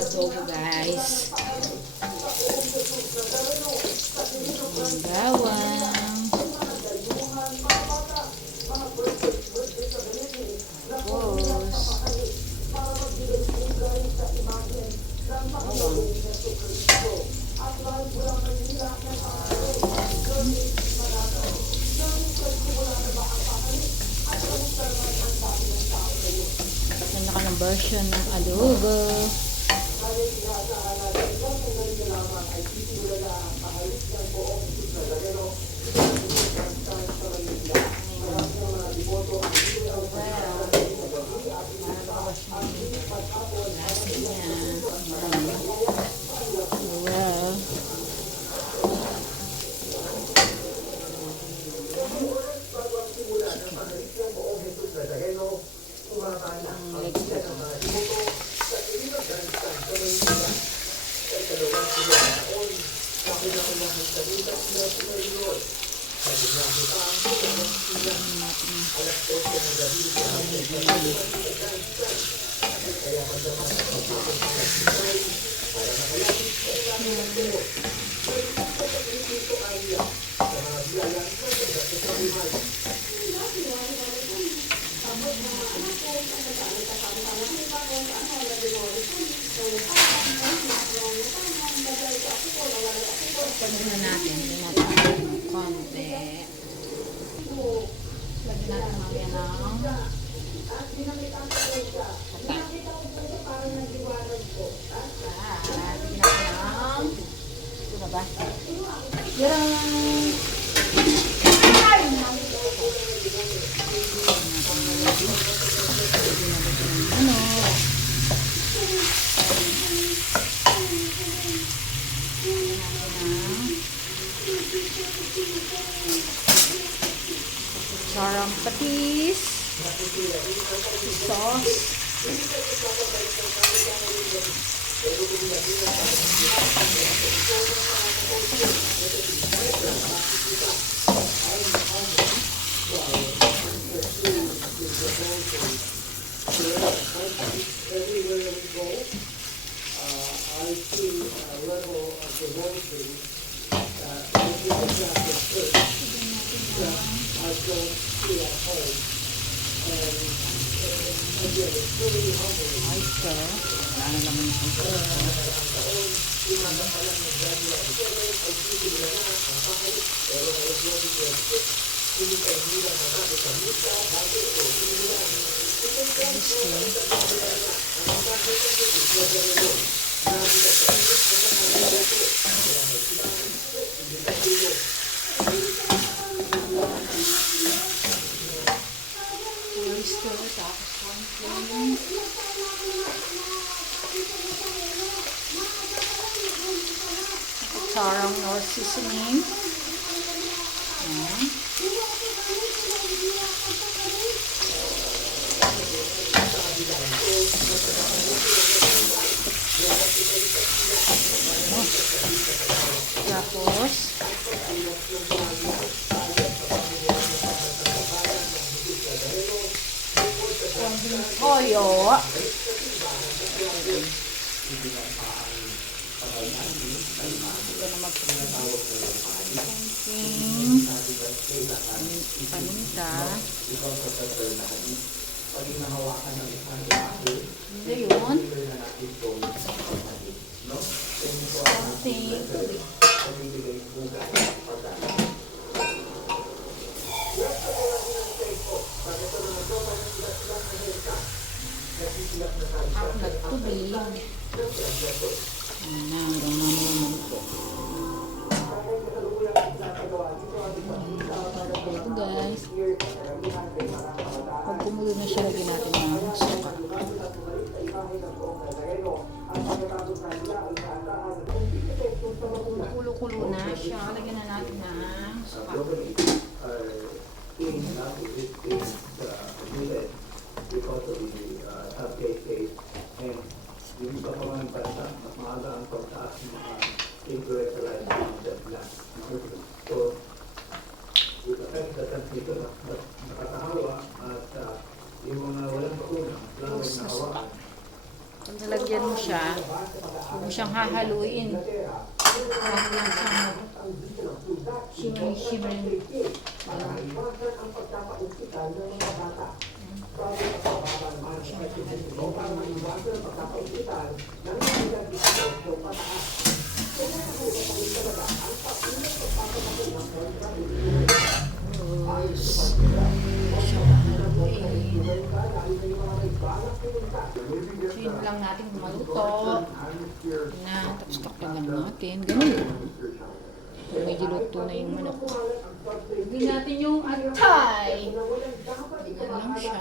adobo guys. Ang bawang. Tapos ng version ng adobo. Lagyan natin ng konti. Lagyan natin mamaya ng patak. Lagyan natin ng ito na ba? Sarang patis, sauce, Everywhere we go, I see a level of devotion. If you look at the church, I don't see at home. And again, it's really humbling. oyster. Ano naman yung oyster? Oyster, tapos something. Sarang or seasoning. Ayan. Tapos konting toyo. Ito na konting paminta. Hindi yun. Konting half na tubig. Ayan na, hanggang naman po. Ito guys. Pag kumulo na siya, lagyan natin ng suka. Kulo-kulo na siya, lagyan na natin ng suka. Because of the update date, and yung iba pa mga bansa, mas maaga ang pagtaas ng mga incorrectalized blood. So, it affects the transmitter, but nakakahawa at yung mga walang bakuna, lalo na hawakan. lagyan mo siya. Huwag mo siyang hahaluin. Huwag lang siyang shimmery. So, yun lang natin maluto. Na, tapos takpan lang natin. Ganun. Medyo luto na yung manok. Gawin natin yung atay. Ganyan lang siya.